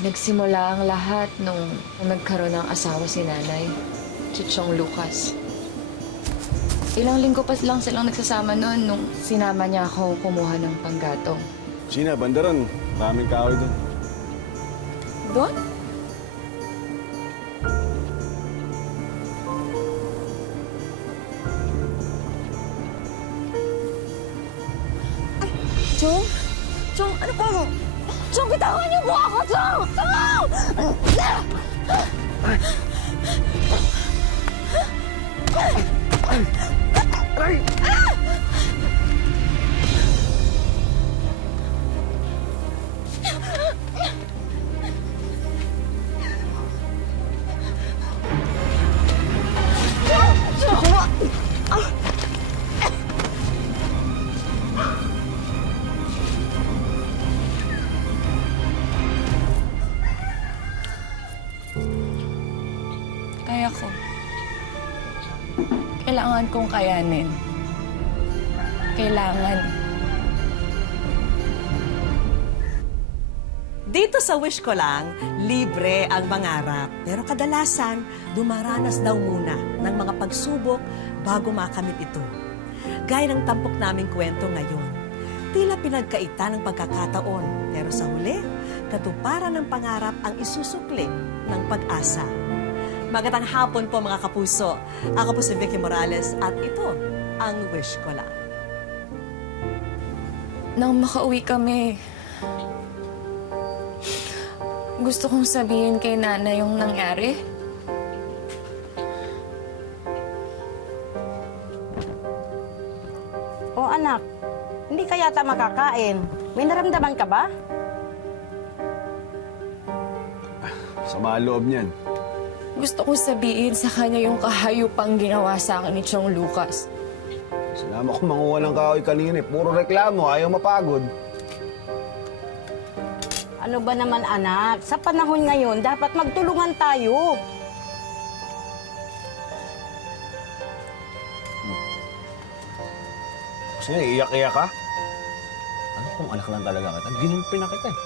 Nagsimula ang lahat nung nagkaroon ng asawa si Nanay, si Chong Lucas. Ilang linggo pa lang silang nagsasama noon nung sinama niya ako kumuha ng panggatong. Sina, bandaran. Maraming kahoy doon. Doon? Chong? Chong, ano pa? Chong, bitawan niyo po ako, Chong! Chong! Kaya ko. Kailangan kong kayanin. Kailangan. Dito sa Wish Ko Lang, libre ang mangarap. Pero kadalasan, dumaranas daw muna ng mga pagsubok bago makamit ito. Gaya ng tampok naming kwento ngayon. Tila pinagkaita ng pagkakataon. Pero sa huli, katuparan ng pangarap ang isusukli ng pag-asa. Magandang hapon po mga kapuso. Ako po si Vicky Morales at ito ang Wish Ko Lang. Nang makauwi kami, gusto kong sabihin kay Nana yung nangyari. O anak, hindi ka yata makakain. May naramdaman ka ba? Sama ang loob niyan. Gusto kong sabihin sa kanya yung kahayupang ginawa sa akin ni Chong Lucas. Sinama ko manguha ng kahoy kanina. Puro reklamo, ayaw mapagod. Ano ba naman anak? Sa panahon ngayon, dapat magtulungan tayo. Kasi iyak-iyak ka? Ano kung anak lang talaga kita? Ginulpi na kita eh.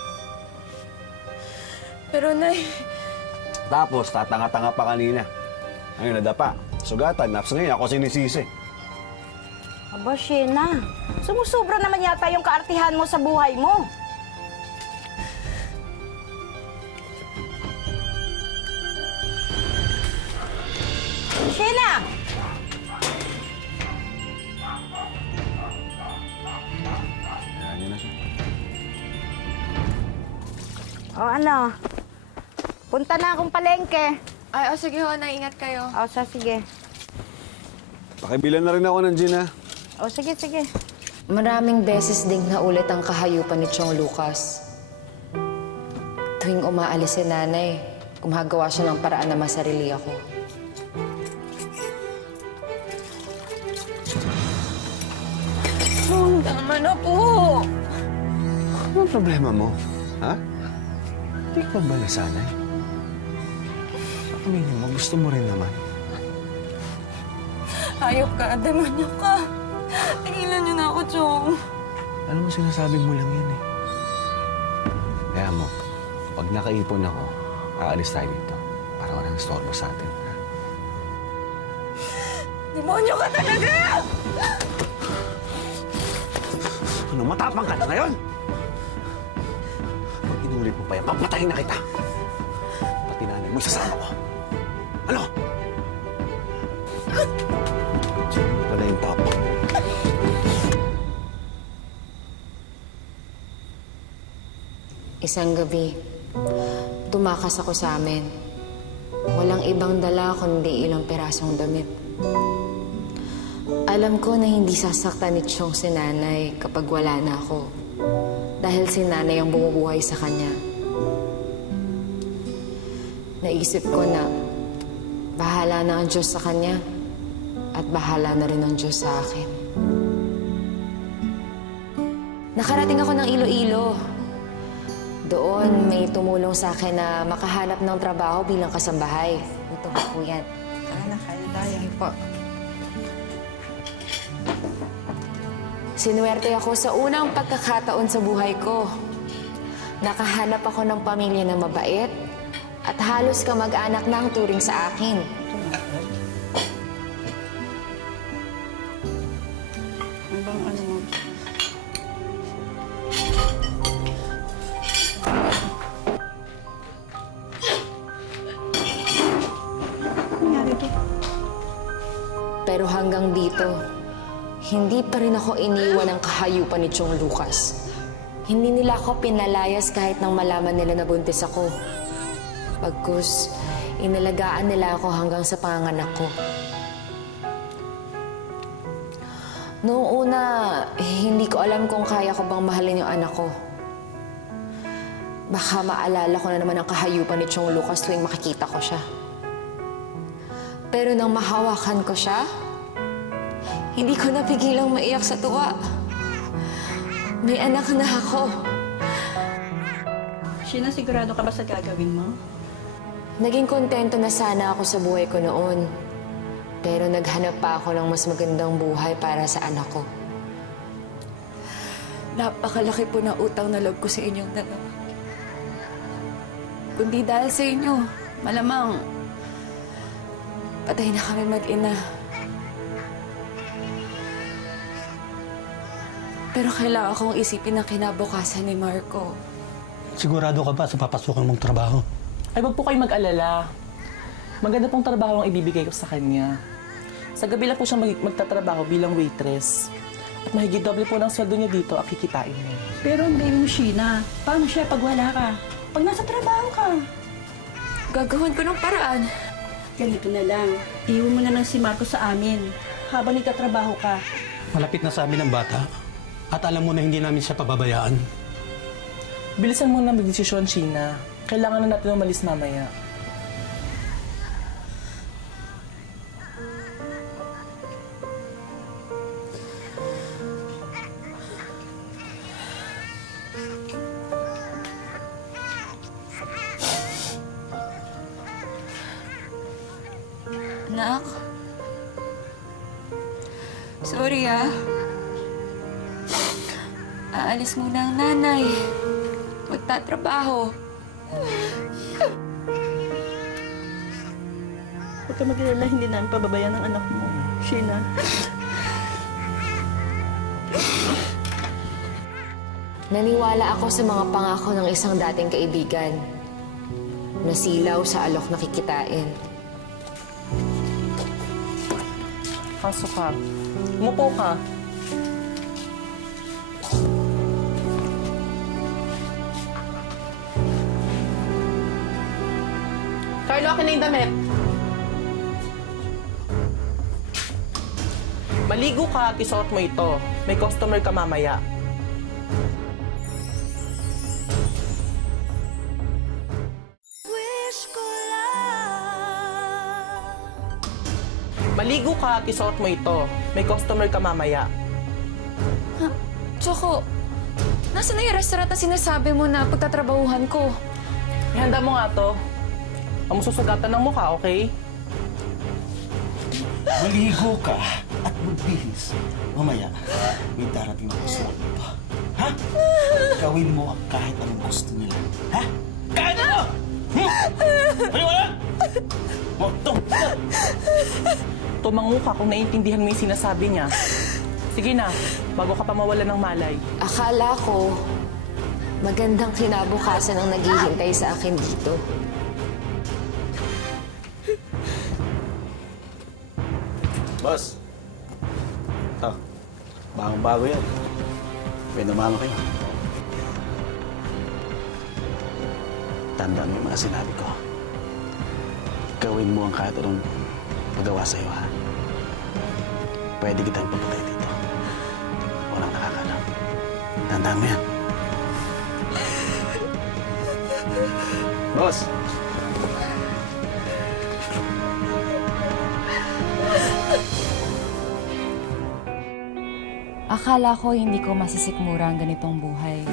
Pero Nay, Tapos, tatanga-tanga pa kanina. Ngayon, nadapa. Sugatan, naps ngayon, ako sinisisi. Aba, Shena, sumusobra naman yata yung kaartihan mo sa buhay mo. Shena! Ayan, yun na siya. O ano? Punta na akong palengke. ay, sige ho, ingat kayo. O, sige. Pakibilan na rin ako ng gin, ha? O, sige. Maraming beses ding naulit ang kahayupan ni Chong Lucas. Tuwing umaalis si Nanay, gumagawa siya ng paraan na masarili ako. Tama na po! Ano ang problema mo? Ha? Hindi ka ba nasanay? Aminin mo, gusto mo rin naman. Hayop ka, demonyo ka. Tingilan niyo na ako, Chong. Alam mo, sinasabi mo lang yan eh. Kaya mo, pag nakaipon ako, aalis tayo dito para walang istorbo sa atin. Ha? Demonyo ka talaga! Ano, matapang ka na ngayon? Pag inulit mo pa yan, papatayin na kita. Pati nanay mo, isasama ko. Ano? Sino na yung tapang? Isang gabi, tumakas ako sa amin. Walang ibang dala kundi ilang perasong damit. Alam ko na hindi sasaktan ni Chong si Nanay kapag wala na ako. Dahil si Nanay ang bumubuhay sa kanya. Naisip ko na bahala na ang Diyos sa kanya at bahala na rin ang Diyos sa akin. Nakarating ako ng Iloilo. Doon, may tumulong sa akin na makahanap ng trabaho bilang kasambahay. Ito po yan. Ano, kayo tayo. Po. Sinuwerte ako sa unang pagkakataon sa buhay ko. Nakahanap ako ng pamilya na mabait at halos kamag-anak na ang turing sa akin. Hanggang ano mo? Nangyari to? Pero hanggang dito, hindi pa rin ako iniwan ng kahayupan ni Chong Lucas. Hindi nila ako pinalayas kahit nang malaman nila na buntis ako. Pagkus, inalagaan nila ako hanggang sa panganganak ko. Noong una, hindi ko alam kung kaya ko bang mahalin yung anak ko. Baka maalala ko na naman ang kahayupan ni Chong Lucas tuwing makikita ko siya. Pero nang mahawakan ko siya, hindi ko napigilang maiyak sa tuwa. May anak na ako. Sheena, sigurado ka ba sa gagawin mo? Naging kontento na sana ako sa buhay ko noon. Pero naghanap pa ako ng mas magandang buhay para sa anak ko. Napakalaki po ng utang na loob ko sa inyong dalawa. Kundi dahil sa inyo, malamang patay na kami mag-ina. Pero kailangan kong isipin ang kinabukasan ni Marco. Sigurado ka ba sa papasukan mong trabaho? Ay, wag po kayo mag-alala. Maganda pong trabaho ang ibibigay ko sa kanya. Sa gabi lang po siya magtatrabaho bilang waitress. At mahigit doble po ng sweldo niya dito ang kikitain niya. Pero ang baby mo, Sheena, paano siya pag wala ka? Pag nasa trabaho ka? Gagawin ko ng paraan. Ganito na lang. Iwan mo na lang si Marco sa amin habang nagtatrabaho ka. Malapit na sa amin ang bata. At alam mo na hindi namin siya pababayaan. Bilisan mo na magdesisyon, Sheena. Kailangan na natin umalis mamaya. Anak? Sorry ah. Aalis muna ang nanay. Magtatrabaho. Huwag ka mag-alala, hindi namin pababayan ang anak mo, Sheena. Naniwala ako sa mga pangako ng isang dating kaibigan. Nasilaw sa alok na kikitain. Pasok ka. Umupo ka. Carlo, akin na yung damit. Maligo ka at isuot mo ito. May customer ka mamaya. Maligo ka at isuot mo ito. May customer ka mamaya. Choco, nasaan na yung restaurant na sinasabi mo na pagtatrabahuhan ko? Ihanda mo nga to. Ang masusugatan ng mukha, okay? Maligo ka at magbihis. Mamaya, may darating na gusto dito. Ha? Gawin mo ang kahit anong gusto nila. Ha? Kahit ano! Paliwala! Tumango ka kung naiintindihan mo yung sinasabi niya. Sige na, bago ka pa mawala ng malay. Akala ko, magandang kinabukasan ang naghihintay sa akin dito. Boss. Ito. Bagong-bago yan. Pinumama kayo. Tandaan mo yung mga sinabi ko. Gawin mo ang kahit anong magawa sa'yo, ha? Pwede kitang papatay dito. Walang nakakalam. Tandaan mo yan. Boss! Akala ko hindi ko masisikmura ang ganitong buhay.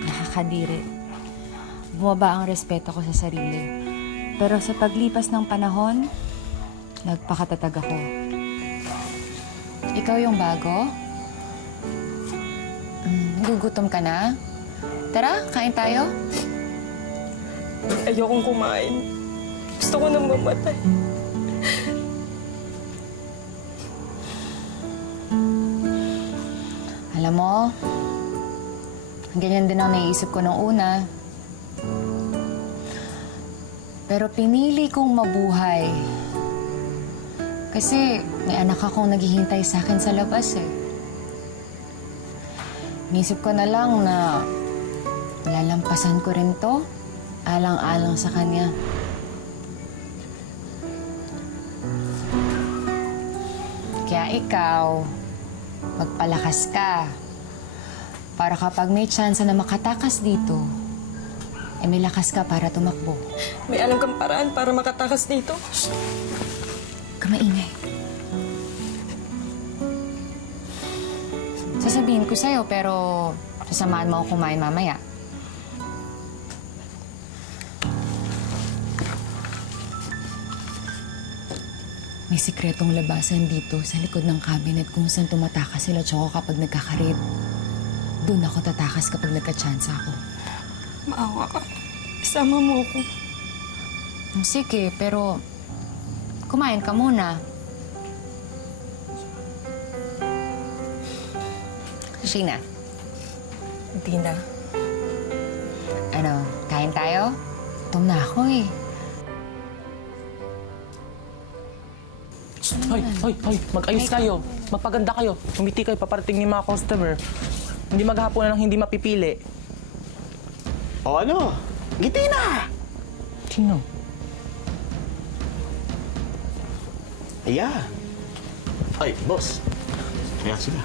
Nakakadiri. Bumaba ang respeto ko sa sarili. Pero sa paglipas ng panahon, nagpakatatag ako. Ikaw yung bago? Nagugutom ka na? Tara, kain tayo. Ayokong kumain. Gusto ko nang mamatay. Alam mo, ganyan din ang naiisip ko nung una. Pero pinili kong mabuhay. Kasi may anak akong naghihintay sa akin sa labas eh. Inisip ko na lang na lalampasan ko rin to, alang-alang sa kanya. Kaya ikaw, magpalakas ka. Para kapag may tsansa na makatakas dito, eh may lakas ka para tumakbo. May alam kang paraan para makatakas dito? Kamaingay. Sasabihin ko sa'yo, pero sasamahan mo ako kumain mamaya. May sikretong labasan dito sa likod ng cabinet kung saan tumatakas sila tsaka kapag nagkakarid. Doon ako tatakas kapag nagka-chance ako. Maawa ka. Isama mo ako. Sige, pero kumain ka muna. Sheena, Hindi na. ano, kain tayo? Gutom na ako eh. Hoy, mag-ayos kayo. Magpaganda kayo. Umiti kayo, paparating ni mga customer. Hindi maghapon ng hindi mapipili. O ano? Ngiti na! Sino? Yeah. Ay, boss. Kaya sila.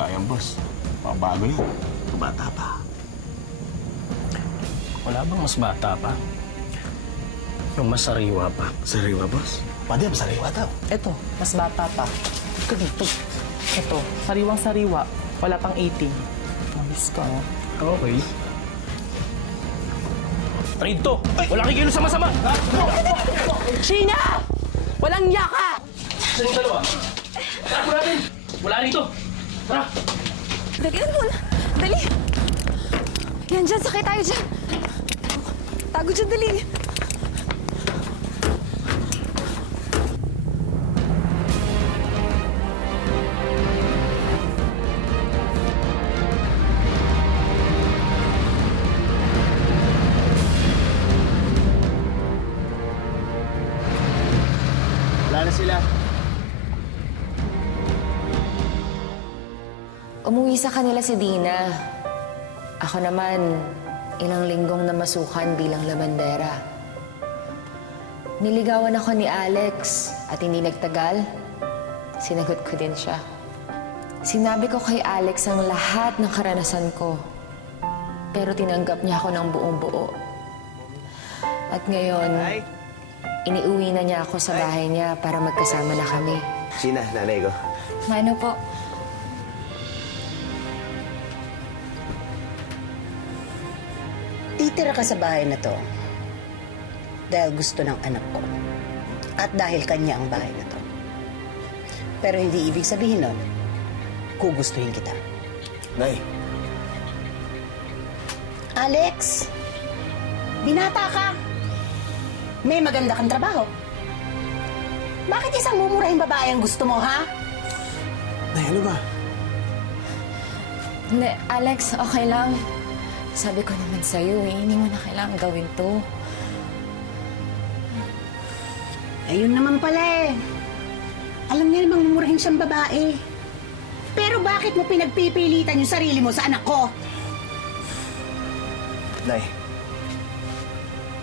Ayan, boss. Mga bago yan. Bata pa. Wala bang mas bata pa? Yung mas sariwa pa? Sariwa, boss. Pwede, sariwa daw. Eto, mas bata pa. Ito dito. Eto, sariwang-sariwa. Wala pang 18. Mabis ka, no? Okay. Trade to! Wala kang kilo sama-sama! Sheena! Walang yaka! Saan yung dalawa? Tapo natin! Wala rito! Tara! Dalian mo na. Dali. Yan dyan, sakay tayo dyan. Tago dyan, dali. Wala na sila. Umuwi sa kanila si Dina. Ako naman, ilang linggong namasukan bilang labandera. Niligawan ako ni Alex at hindi nagtagal, sinagot ko din siya. Sinabi ko kay Alex ang lahat ng karanasan ko, pero tinanggap niya ako ng buong buo. At ngayon, iniuwi na niya ako sa bahay niya para magkasama na kami. Sina, nanay ko. Ano po? Titira ka sa bahay na to dahil gusto ng anak ko at dahil kanya ang bahay na to. Pero hindi ibig sabihin nun, gugustuhin kita. Nay, Alex, binata ka. May maganda kang trabaho. Bakit isang mumurahing babae ang gusto mo, ha? Nay, ano ba? Hindi, Alex, okay lang. Sabi ko naman sa'yo eh, hindi mo na kailangan gawin to. Ayun naman pala eh. Alam niya namang mumurahin siyang babae. Pero bakit mo pinagpipilitan yung sarili mo sa anak ko? Nay,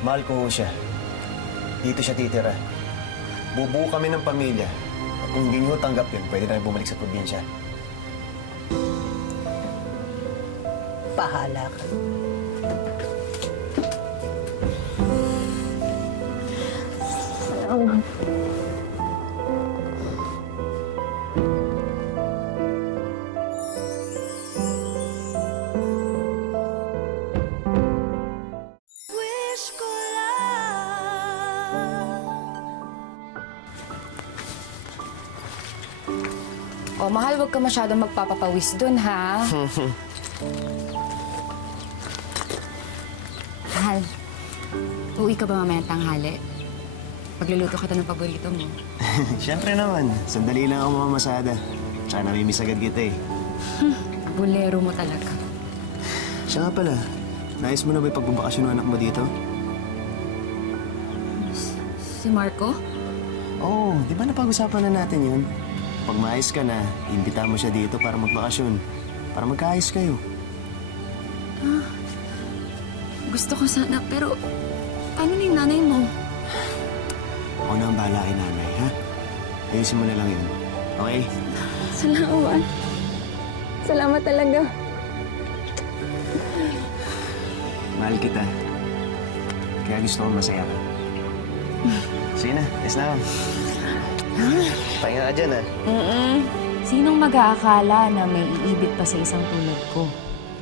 mahal ko ho siya. Dito siya titira. Bubuo kami ng pamilya. At kung hindi niyo tanggap yun, pwede na bumalik sa probinsya. Bahala ka. Oh, mahal, wag ka masyadong magpapapawis dun, ha? Mahal, uwi ka ba mamayang tanghali? Pagluluto kita ng paborito mo. Siyempre naman, sandali lang ako mamamasada. Tsaka namimiss agad kita eh. Bulero mo talaga. Siya nga pala, nais mo na ba yung pagbabakasyon ng anak mo dito? Si Marco? Oo, di ba napag-usapan na natin yun? Pag maayos ka na, imbita mo siya dito para magbakasyon. Para magkaayos kayo. Gusto ko sana, pero paano na yung nanay mo? Ako na ang bahala kay nanay, ha? Ayusin mo na lang yun. Okay? Salamat. Salamat talaga. Mahal kita. Kaya gusto ko masaya ka. Sige na, yes na ako. Pahinga ka dyan, ha? Sinong mag-aakala na may iibit pa sa isang tulad ko?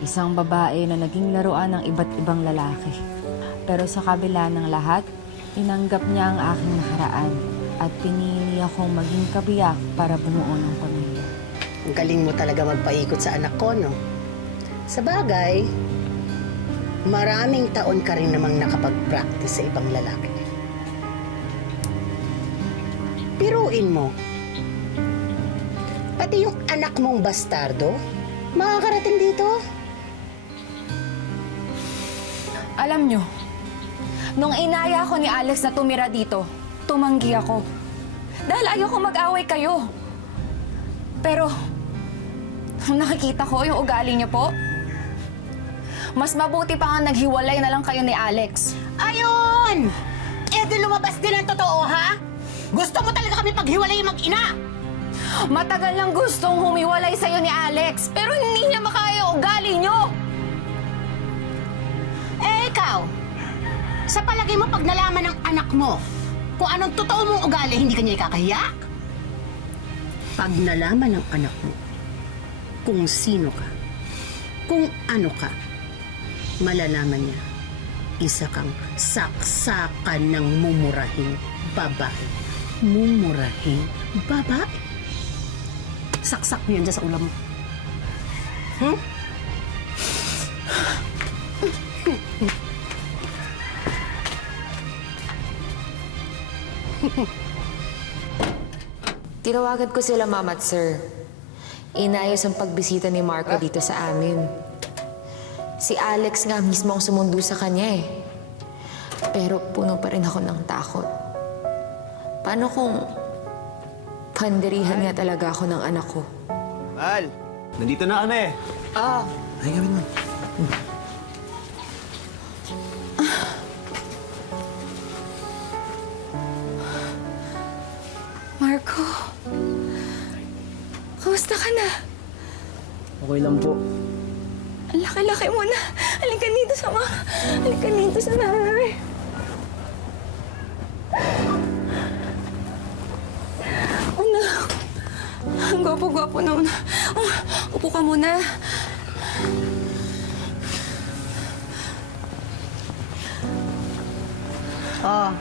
Isang babae na naging laruan ng iba't ibang lalaki. Pero sa kabila ng lahat, tinanggap niya ang aking nakaraan at pinili akong maging kabiyak para bumuo ng pamilya. Ang galing mo talaga magpaikot sa anak ko, no? Sa bagay, maraming taon ka rin namang nakapag-practice sa ibang lalaki. Piruin mo, pati yung anak mong bastardo, makakarating dito. Alam nyo, nung inaya ko ni Alex na tumira dito, tumanggi ako. Dahil ayoko mag-away kayo. Pero, nung nakikita ko yung ugali niyo po, mas mabuti pa nga naghiwalay na lang kayo ni Alex. Ayun! Eh di lumabas din ang totoo, ha? Gusto mo talaga kami paghiwalay mag-ina? Matagal lang gustong humiwalay sa'yo ni Alex, pero hindi niya makaya yung ugali niyo. Eh ikaw, sa palagay mo pag nalaman ng anak mo kung anong totoo mong ugali, hindi ka niya ikakahiya? Pag nalaman ng anak mo kung sino ka, kung ano ka, malalaman niya, isa kang saksakan ng mumurahing babae. Mumurahing babae. Saksak mo yan dyan sa ulam mo. Hmm? Tinawagan ko sila, Mama at Sir. Inayos ang pagbisita ni Marco dito sa amin. Si Alex nga mismo ang sumundo sa kanya eh. Pero puno pa rin ako ng takot. Paano kung pandirihan nga talaga ako ng anak ko? Mahal, nandito na kami. Ah, Ay, gawin mo. Marco, kamusta ka na? Okay lang po. Ang laki-laki mo na. Halika dito sa mga... Halika dito sa nanay. Una, ang gwapo-gwapo na una. Upo ka muna. Oh,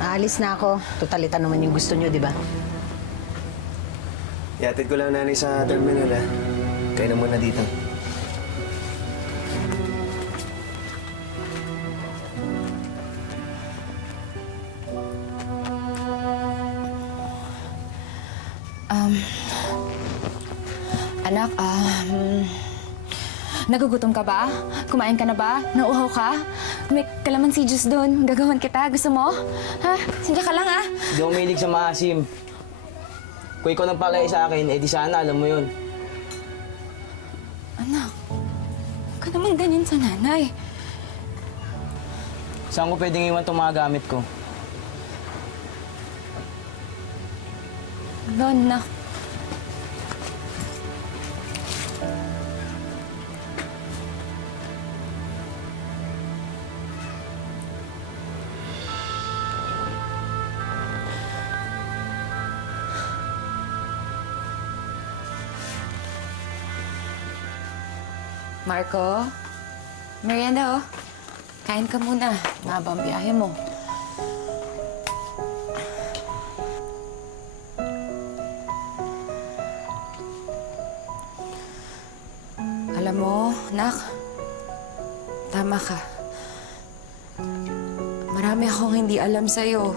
aalis na ako. Totalita naman yung gusto niyo, di ba? Iatid ko lang nanay sa terminal, ha? Kayo na muna dito. Anak, nagugutom ka ba? Kumain ka na ba? Nauuhaw ka? May kalamansi juice doon. Gagawan kita. Gusto mo? Ha? Sindiya ka lang, ha? Hindi ako mahilig sa maasim. Kung ikaw nang palay sa akin, di sana alam mo yun. Anak, huwag ka naman ganyan sa nanay. Saan ko pwedeng iwan itong mga gamit ko? Doon, nak. Marco, merienda oh. Kain ka muna. Mahaba ang biyahe mo. Alam mo, nak, tama ka. Marami akong hindi alam sa'yo.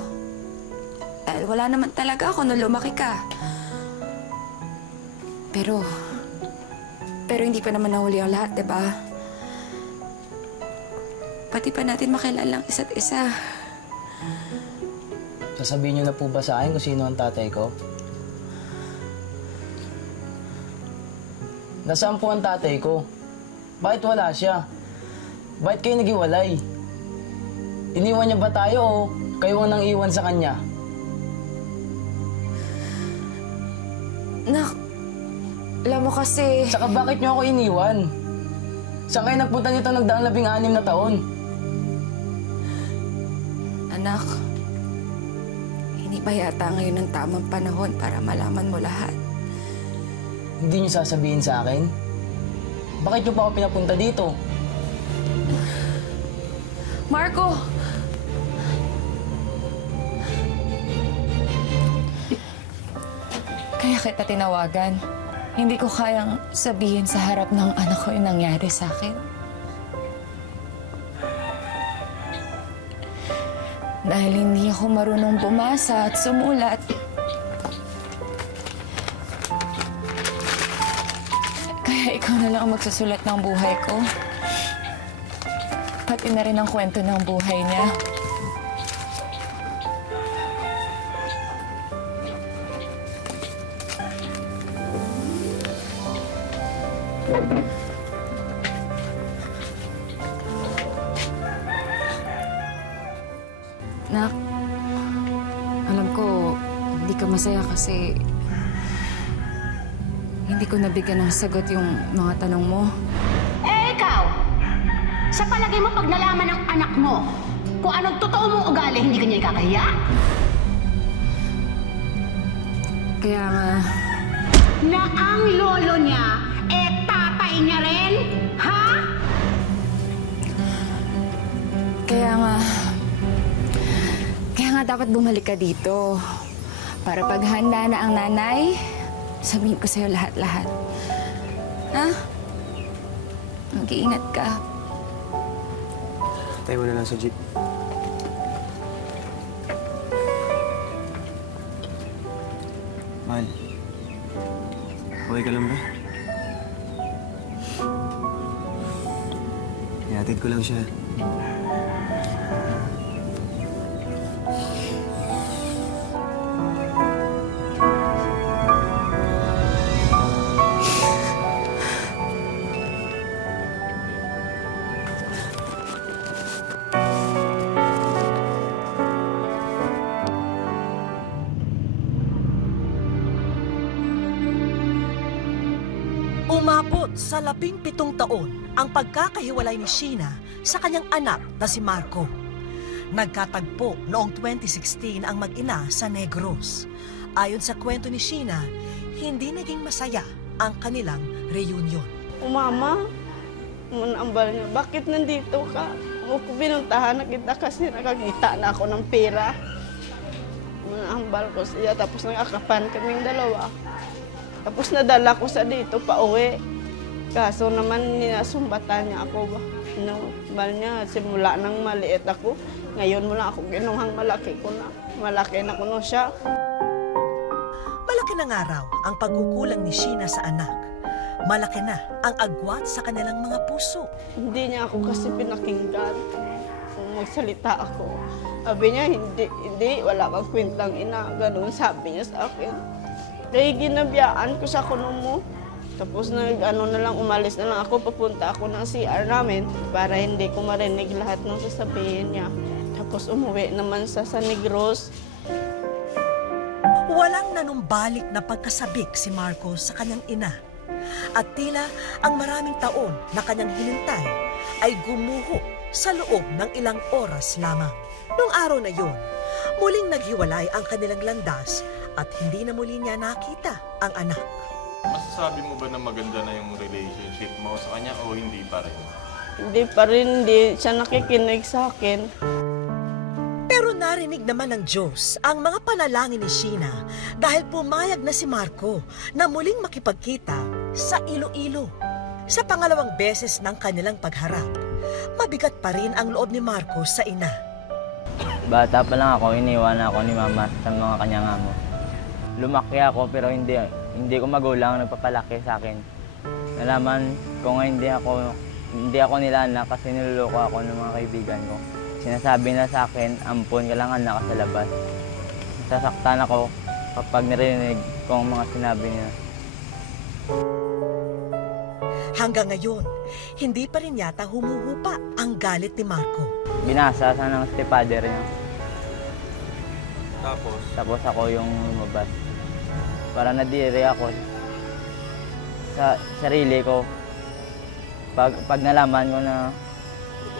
Dahil wala naman talaga ako nung lumaki ka. Pero hindi pa naman nahuli ang lahat, diba? Pati pa natin makilala ang isa't isa. Sasabihin niyo na po ba sa akin kung sino ang tatay ko? Nasaan po ang tatay ko? Bakit wala siya? Bakit kayo naghiwalay? Iniwan niya ba tayo o kayo ang nang iwan sa kanya? Nak, alam mo kasi... Saka bakit niyo ako iniwan? Saan kayo nagpunta nito nagdaang 16 na taon? Anak, hindi pa yata ngayon ang tamang panahon para malaman mo lahat. Hindi niyo sasabihin sa akin? Bakit niyo pa ako pinapunta dito? Marco! Kaya kita tinawagan. Hindi ko kayang sabihin sa harap ng anak ko yung nangyari sa akin. Dahil hindi ako marunong bumasa at sumulat. Kaya ikaw na lang ang magsusulat ng buhay ko. Pati na rin ang kwento ng buhay niya. Nak, alam ko, hindi ka masaya kasi hindi ko nabigyan ng sagot yung mga tanong mo. Eh, ikaw! Sa palagay mo, pag nalaman ng anak mo kung anong totoo mong ugali, hindi ka niya ikakahiya? Kaya nga, Na ang lolo niya, tatay niya rin? Ha? kaya nga dapat bumalik ka dito. Para paghanda na ang nanay, sabihin ko sa'yo lahat-lahat. Ha? Mag-iingat ka. Tayo mo na lang sa jeep. Mahal. Okay ka lang ba? Ihatid ko lang siya. Umabot sa 17 taon ang pagkakahiwalay ni Sheena sa kanyang anak na si Marco. Nagkatagpo noong 2016 ang mag-ina sa Negros. Ayon sa kwento ni Sheena, hindi naging masaya ang kanilang reunion. Mama, ambal niya, bakit nandito ka? Huwag ko binuntahan na kita kasi nakakita na ako ng pera. Ambal ko siya, tapos nangakapan kaming dalawa. Tapos nadala ko sa dito pa uwi. Kaso naman ninasumbatan niya ako ba? Bal niya, simula nang maliit ako. Ngayon mo lang ako kinuhang malaki ko na. Malaki na ko na siya. Malaki na nga raw ang pagkukulang ni Sheena sa anak. Malaki na ang agwat sa kanilang mga puso. Hindi niya ako kasi pinakinggan. Kung magsalita ako. Sabi niya, hindi, wala kang kwentang ina. Ganun sabi niya sa akin. Kaya ginabiyaan ko sa kuno mo. Tapos na lang, umalis na lang ako. Papunta ako ng CR namin para hindi ko marinig lahat ng sasabihin niya. Tapos umuwi naman sa San Negros. Walang nanumbalik na pagkasabik si Marco sa kanyang ina. At tila ang maraming taon na kanyang hinintay ay gumuho sa loob ng ilang oras lamang. Noong araw na yun, muling naghiwalay ang kanilang landas at hindi na muli niya nakita ang anak. Masasabi mo ba na maganda na yung relationship mo sa kanya o hindi pa rin? Hindi pa rin, hindi siya nakikinig sa akin. Pero narinig naman ng Diyos ang mga panalangin ni Sheena dahil pumayag na si Marco na muling makipagkita sa Iloilo. Sa pangalawang beses ng kanilang pagharap, mabigat pa rin ang loob ni Marco sa ina. Bata pa lang ako, iniwan ako ni Mama sa mga kanyang amo. Lumaki ako pero hindi ko magulang ang nagpapalaki sa akin. Nalaman ko nga hindi ako nila anak kasi niloloko ako ng mga kaibigan ko. Sinasabi na sa akin, ampon ka lang anak sa labas. Sasaktan ako kapag narinig ko ang mga sinabi niya. Hanggang ngayon, hindi pa rin yata humuhupa ang galit ni Marco. Binasa sa ng stepfather niya. Tapos ako yung lumabas. Para nadiri ako sa sarili ko. Pag nalaman ko na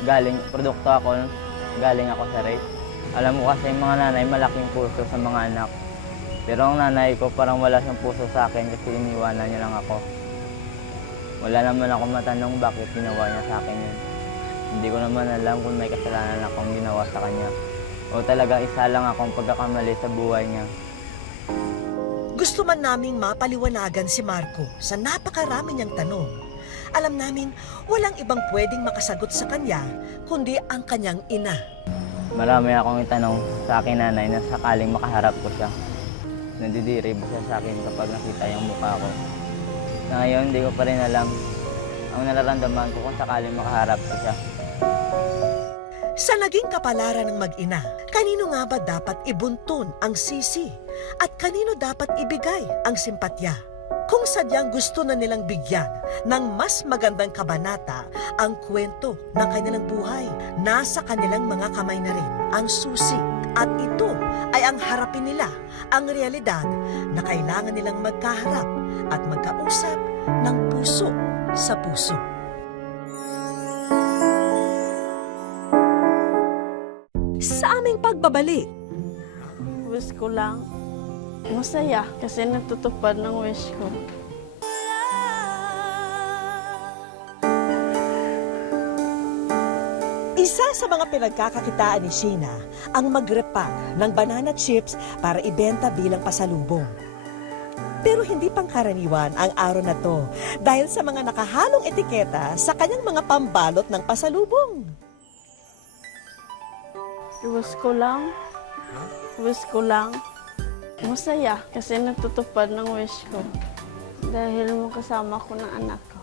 galing ako sa rape. Alam mo kasi yung mga nanay malaking puso sa mga anak. Pero ang nanay ko parang wala siyang puso sa akin kasi iniwanan niya lang ako. Wala naman ako matanong bakit ginawa niya sa akin yun. Hindi ko naman alam kung may kasalanan akong ginawa sa kanya. O talagang isa lang akong pagkakamali sa buhay niya. Gusto man naming mapaliwanagan si Marco sa napakarami niyang tanong. Alam namin walang ibang pwedeng makasagot sa kanya kundi ang kanyang ina. Marami akong itanong sa akin nanay na sakaling makaharap ko siya. Nandidiri ba siya sa akin kapag nakita yung mukha ko. Sa ngayon, hindi ko pa rin alam ang nararamdaman ko kung sakaling makaharap ko siya. Sa naging kapalaran ng mag-ina, kanino nga ba dapat ibuntun ang sisi? At kanino dapat ibigay ang simpatya? Kung sadyang gusto na nilang bigyan ng mas magandang kabanata ang kwento ng kanilang buhay, nasa kanilang mga kamay na rin ang susi. At ito ay ang harapin nila ang realidad na kailangan nilang magkaharap at magkausap ng puso sa puso. Sa aming pagbabalik, Wish ko lang, masaya kasi natutupad ng wish ko. isa sa mga pinagkakakitaan ni Sheena ang magrepa ng banana chips para ibenta bilang pasalubong. Pero hindi pangkaraniwan ang araw na to dahil sa mga nakahalong etiketa sa kanyang mga pambalot ng pasalubong. Wish ko lang, masaya kasi natutupad ng wish ko dahil makasama ko ng anak ko.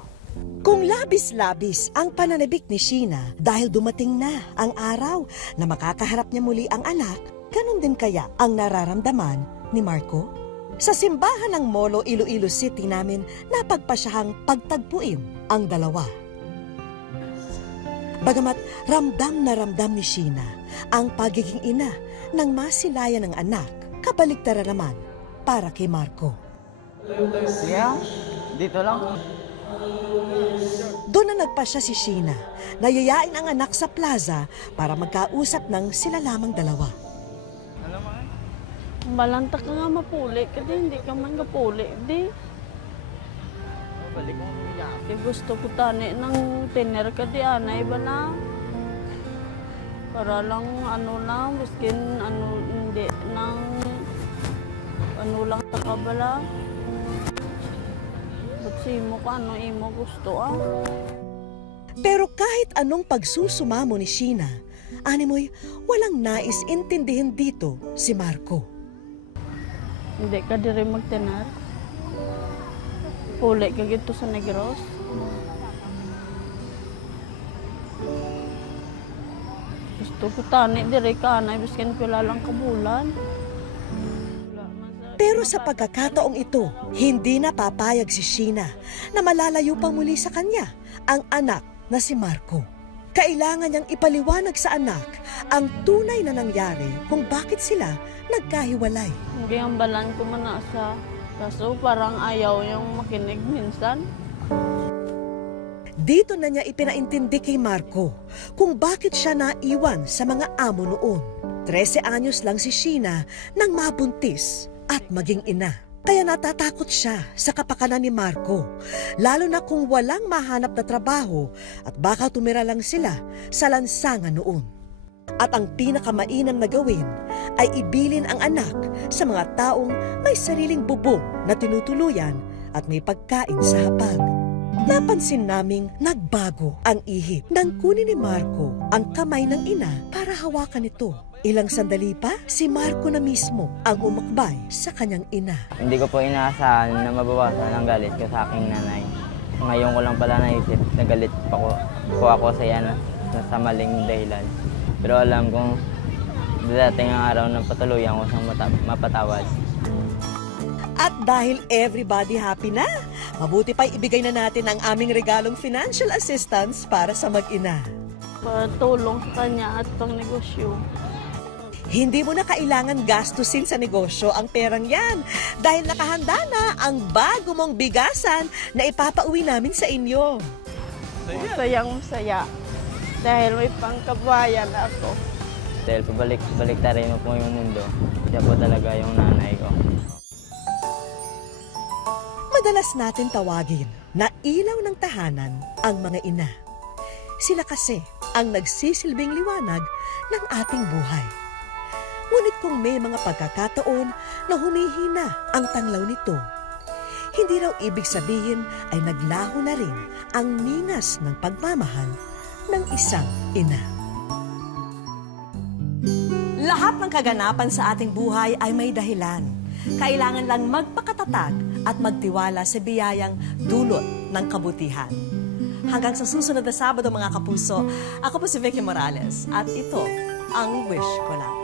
Kung labis-labis ang pananabik ni Sheena dahil dumating na ang araw na makakaharap niya muli ang anak, ganun din kaya ang nararamdaman ni Marco? Sa simbahan ng Molo, Iloilo City namin napagpasyahang pagtagpuin ang dalawa. Bagamat ramdam na ramdam ni Sheena ang pagiging ina ng masilayan ng anak, kabaligtaran naman para kay Marco. Yeah, dito lang. Doon na nagpasya si Sheena, nayayain ang anak sa plaza para magkausap ng sila lamang dalawa. Balanta ka nga mapuli, kasi hindi ka man kapuli, di. Di gusto ko tani ng tiner ka di anay ba na? Para lang miskin hindi nang lang takabala. Ba't simo ka imo gusto Pero kahit anong pagsusumamo ni Sheena, animoy walang nais intindihin dito si Marco. Hindi ka diri magtenar. Puli ka gito sa Negros. Gusto ko tani diri ka anay biskin pila lang kabulan. Pero sa pagkakataong ito, hindi na papayag si Sheena na malalayo pa muli sa kanya ang anak na si Marco. Kailangan niyang ipaliwanag sa anak ang tunay na nangyari kung bakit sila nagkahiwalay. Hindi ang balan ko manasa. Kaso parang ayaw yung makinig minsan. Dito na niya ipinaintindi kay Marco kung bakit siya naiwan sa mga amo noon. 13 anyos lang si Sheena nang mabuntis at maging ina. Kaya natatakot siya sa kapakanan ni Marco, lalo na kung walang mahanap na trabaho at baka tumira lang sila sa lansangan noon. At ang pinakamainam na gawin ay ibilin ang anak sa mga taong may sariling bubong na tinutuluyan at may pagkain sa hapag. Napansin naming nagbago ang ihip nang kunin ni Marco ang kamay ng ina para hawakan ito. Ilang sandali pa, si Marco na mismo ang umakbay sa kanyang ina. Hindi ko po inaasahan na mabawasan ang galit ko sa aking nanay. Ngayon ko lang pala naisip na galit po ako sa iya na sa maling dahilan. Pero alam kong dadating ang araw na patuluyan ko siyang mapatawad. At dahil everybody happy na, mabuti pa'y ibigay na natin ang aming regalong financial assistance para sa mag-ina. Tulong sa kanya at pang negosyo. Hindi mo na kailangan gastusin sa negosyo ang perang yan dahil nakahanda na ang bago mong bigasan na ipapauwi namin sa inyo. Masayang masaya dahil may pangkabayan ako. Dahil pabalik tarin mo po yung mundo, siya po talaga yung nanay ko. Madalas natin tawagin na ilaw ng tahanan ang mga ina. Sila kasi ang nagsisilbing liwanag ng ating buhay. Ngunit kung may mga pagkakataon na humihina ang tanglaw nito, hindi raw ibig sabihin ay naglaho na rin ang ningas ng pagmamahal ng isang ina. Lahat ng kaganapan sa ating buhay ay may dahilan. Kailangan lang magpakatatag at magtiwala sa biyayang dulot ng kabutihan. Hanggang sa susunod na Sabado mga kapuso, ako po si Vicky Morales at ito ang Wish Ko Lang.